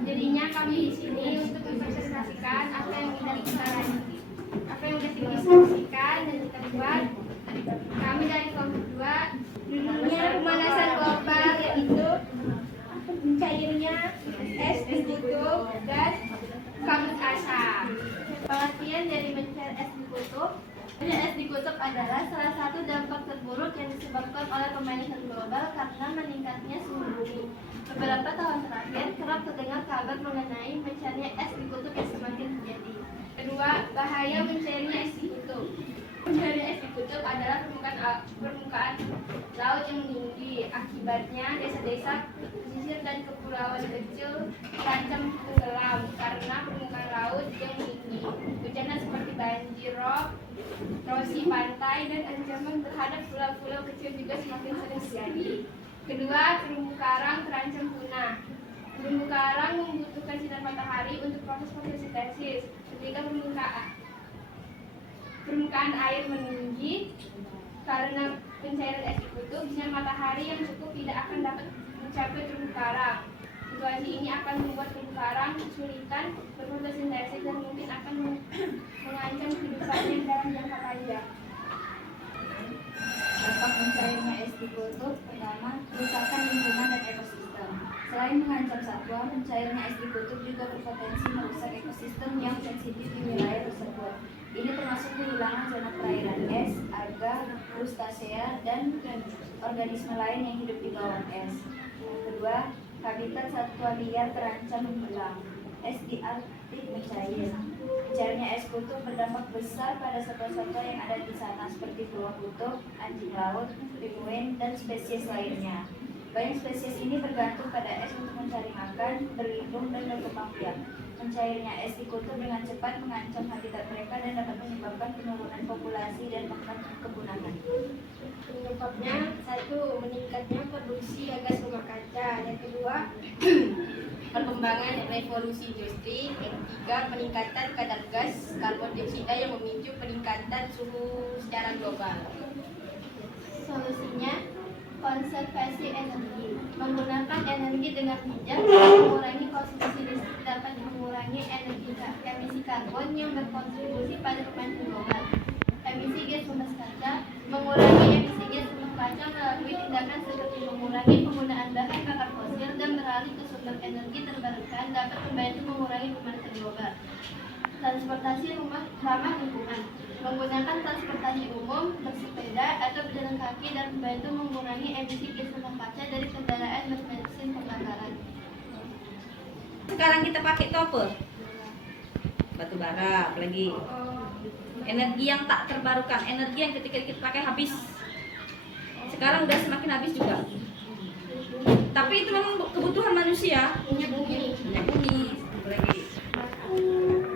Jadinya kami di sini untuk mempresentasikan apa yang sudah didiskusikan dan kita buat. Kami dari kelompok 2, dunia pemanasan global, yaitu cairnya es dikutub dan kabut asap. Pengertian dari mencair es dikutub. Es dikutub adalah salah satu dampak terburuk yang disebabkan oleh pemanasan global karena meningkatnya suhu bumi. Beberapa tahun terakhir kerap terdengar kabar mengenai mencairnya es di kutub yang semakin terjadi. Kedua, bahaya mencairnya es di kutub. Mencairnya es di kutub adalah permukaan laut yang meninggi. Akibatnya desa-desa pesisir dan kepulauan kecil terancam tenggelam karena permukaan laut yang meninggi. Bencana seperti banjir rob, erosi pantai, dan ancaman terhadap pulau-pulau kecil juga semakin sering terjadi. Kedua, terumbu karang terancam punah. Terumbu karang membutuhkan sinar matahari untuk proses fotosintesis. Ketika permukaan air meninggi karena pencairan es di kutub, sinar matahari yang cukup tidak akan dapat mencapai terumbu karang. Situasi ini akan membuat terumbu karang kesulitan berfotosintesis dan mungkin akan mengancam kehidupannya dalam jangka panjang. Dampak mencairnya es di kutub, pertama, kerusakan lingkungan dan ekosistem. Selain mengancam satwa, mencairnya es di kutub juga berpotensi merusak ekosistem yang sensitif di wilayah tersebut. Ini termasuk kehilangan zona perairan es, alga, krustasea, dan organisme lain yang hidup di bawah es. Yang kedua, habitat satwa liar terancam hilang. Es di Arktik mencair. Mencairnya es kutub berdampak besar pada satwa-satwa yang ada di sana seperti beruang kutub, anjing laut, penguin, dan spesies lainnya. Banyak spesies ini bergantung pada es untuk mencari makan, berlindung, dan berkembang biak. Mencairnya es di kutub dengan cepat mengancam habitat mereka dan dapat menyebabkan penurunan populasi dan bahkan kepunahan. Penyebabnya, satu, meningkatnya produksi gas rumah kaca. Yang kedua, perkembangan revolusi industri. Yang ketiga, peningkatan kadar gas karbon dioksida yang memicu peningkatan suhu secara global. Solusinya, konservasi energi. Menggunakan energi dengan bijak dapat mengurangi konsumsi listrik, dapat mengurangi emisi karbon yang berkontribusi pada pemanasan global. Emisi gas rumah kaca. Mengurangi emisi gas rumah kaca melalui tindakan seperti mengurangi penggunaan bahan bakar fosil dan beralih ke sumber energi terbarukan dapat membantu mengurangi pemanasan global. Transportasi ramah lingkungan. Menggunakan transportasi umum, bersepeda, atau berjalan kaki dan membantu mengurangi emisi gas rumah kaca dari kendaraan bermesin pembakaran. Sekarang kita pakai itu apa? Batu bara, apalagi energi yang tak terbarukan, energi yang ketika kita pakai habis. Sekarang udah semakin habis juga. Tapi itu memang kebutuhan manusia. Minyak bumi, apalagi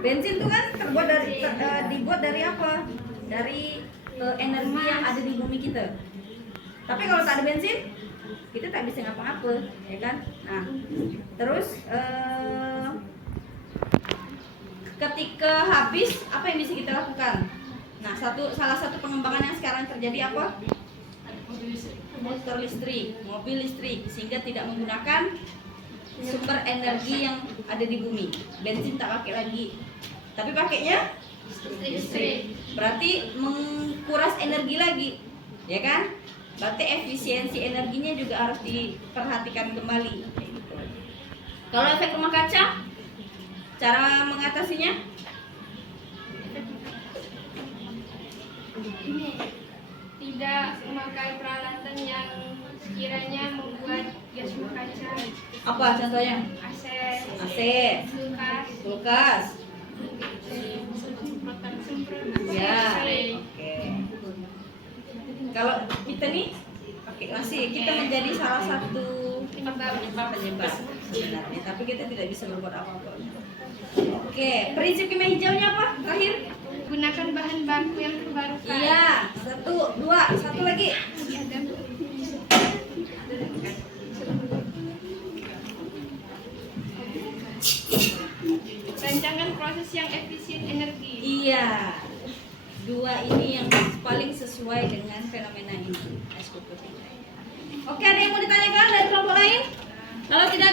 bensin itu kan dibuat dari apa? Dari energi yang ada di bumi kita. Tapi kalau tak ada bensin, kita tak bisa ngapa-ngapa, ya kan? Nah, terus ketika habis, apa yang bisa kita lakukan? Nah, salah satu pengembangan yang sekarang terjadi apa? Motor listrik, mobil listrik, sehingga tidak menggunakan sumber energi yang ada di bumi. Bensin tak pakai lagi, tapi pakainya listrik. Berarti menguras energi lagi, ya kan? Berarti efisiensi energinya juga harus diperhatikan kembali. Kalau efek rumah kaca, cara mengatasinya? Ini tidak memakai peralatan yang sekiranya membuat gas rumah kaca. Apa contohnya? AC, kulkas. Ya, oke. Kalau kita nih pakai nasi, kita menjadi salah satu penyebab sebenarnya, tapi kita tidak bisa berbuat apa-apa. Oke, prinsip kimia hijaunya apa? Terakhir, Gunakan bahan baku yang terbarukan. iya, satu lagi. Rancangkan proses yang efisien energi. Iya, dua ini yang paling sesuai dengan fenomena ini. Oke, ada yang mau ditanyakan dari kelompok lain? Kalau tidak